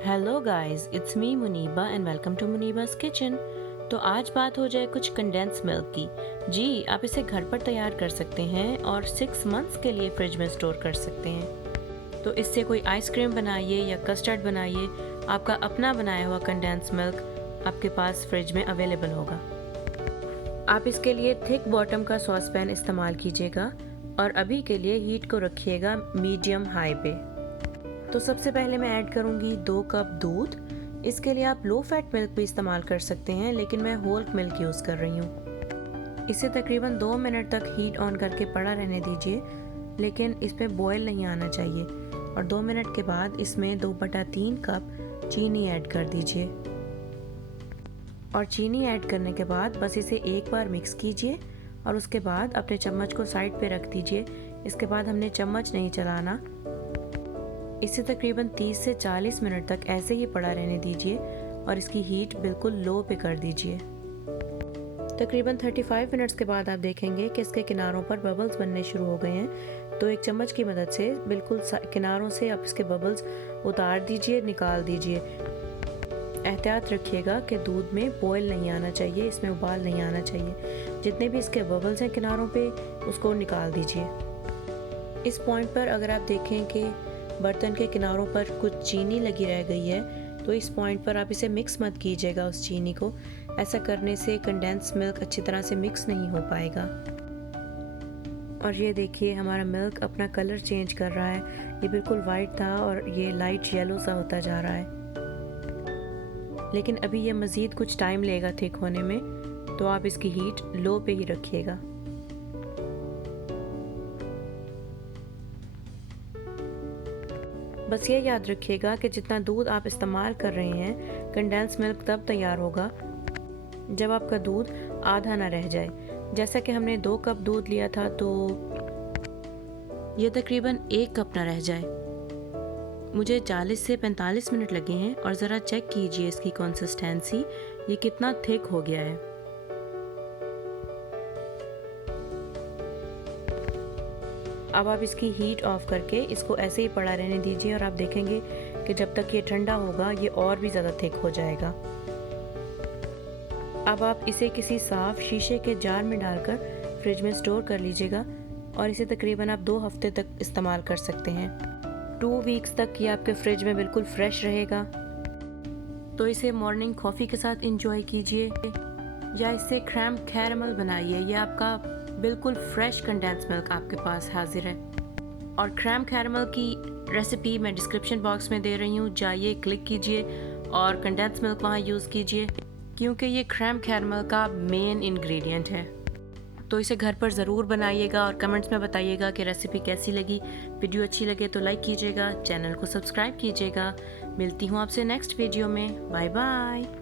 Hello guys, it's me Muniba and welcome to Muniba's kitchen. तो आज बात हो जाए कुछ कंडेंस मिल्क की। जी, आप इसे घर पर तैयार कर सकते हैं और 6 मंथ्स के लिए फ्रिज में स्टोर कर सकते हैं। तो इससे कोई आइसक्रीम बनाइए या कस्टर्ड बनाइए, आपका अपना बनाया हुआ कंडेंस मिल्क आपके पास फ्रिज में अवेलेबल होगा। आप इसके लिए थिक बॉटम का सॉस पैन इस्तेमाल कीजिएगा और अभी के लिए हीट को रखिएगा मीडियम हाई पे। तो सबसे पहले मैं ऐड करूँगी 2 कप दूध। इसके लिए आप लो फैट मिल्क भी इस्तेमाल कर सकते हैं, लेकिन मैं होल मिल्क यूज़ कर रही हूँ। इसे तकरीबन 2 मिनट तक हीट ऑन करके पड़ा रहने दीजिए, लेकिन इसमें बॉयल नहीं आना चाहिए। और 2 मिनट के बाद इसमें 2/3 कप चीनी ऐड कर दीजिए। और चीनी ऐड करने के बाद बस इसे एक बार मिक्स कीजिए और उसके बाद अपने चम्मच को साइड पे रख दीजिए। इसके बाद हमने चम्मच नहीं चलाना। इसे तकरीबन 30 से 40 मिनट तक ऐसे ही पड़ा रहने दीजिए और इसकी हीट बिल्कुल लो पे कर दीजिए। तकरीबन 35 मिनट्स के बाद आप देखेंगे कि इसके किनारों पर बबल्स बनने शुरू हो गए हैं। तो एक चम्मच की मदद से बिल्कुल किनारों से आप इसके बबल्स उतार दीजिए, निकाल दीजिए। एहतियात रखिएगा कि दूध में बॉयल नहीं आना चाहिए, इसमें उबाल नहीं आना चाहिए। जितने भी इसके बबल्स हैं किनारों पे, उसको निकाल दीजिए। इस पॉइंट पर अगर आप देखें कि बर्तन के किनारों पर कुछ चीनी लगी रह गई है, तो इस पॉइंट पर आप इसे मिक्स मत कीजिएगा उस चीनी को। ऐसा करने से कंडेंस मिल्क अच्छी तरह से मिक्स नहीं हो पाएगा। और ये देखिए, हमारा मिल्क अपना कलर चेंज कर रहा है। ये बिल्कुल वाइट था और ये लाइट येलो सा होता जा रहा है, लेकिन अभी ये मज़ीद कुछ टाइम लेगा थिक होने में। तो आप इसकी हीट लो पे ही रखिएगा। बस ये याद रखिएगा कि जितना दूध आप इस्तेमाल कर रहे हैं, कंडेंस मिल्क तब तैयार होगा जब आपका दूध आधा ना रह जाए। जैसा कि हमने 2 कप दूध लिया था, तो ये तकरीबन 1 कप ना रह जाए। मुझे 40 से 45 मिनट लगे हैं और ज़रा चेक कीजिए इसकी कंसिस्टेंसी, ये कितना थिक हो गया है। अब आप इसकी हीट ऑफ करके इसको ऐसे ही पड़ा रहने दीजिए और आप देखेंगे कि जब तक ये ठंडा होगा ये और भी ज़्यादा थिक हो जाएगा। अब आप इसे किसी साफ़ शीशे के जार में डालकर फ्रिज में स्टोर कर लीजिएगा और इसे तकरीबन आप 2 हफ्ते तक इस्तेमाल कर सकते हैं। 2 वीक्स तक ये आपके फ्रिज में बिल्कुल फ्रेश रहेगा। तो इसे मॉर्निंग कॉफ़ी के साथ इंजॉय कीजिए या इससे क्रैम कैरमल बनाइए। ये आपका बिल्कुल फ्रेश कंडेंस मिल्क आपके पास हाजिर है। और क्रैम कैरमल की रेसिपी मैं डिस्क्रिप्शन बॉक्स में दे रही हूँ, जाइए क्लिक कीजिए और कंडेंस मिल्क वहाँ यूज़ कीजिए, क्योंकि ये क्रैम कैरमल का मेन इंग्रेडिएंट है। तो इसे घर पर ज़रूर बनाइएगा और कमेंट्स में बताइएगा कि रेसिपी कैसी लगी। वीडियो अच्छी लगे तो लाइक कीजिएगा, चैनल को सब्सक्राइब कीजिएगा। मिलती हूँ आपसे नेक्स्ट वीडियो में। Bye bye.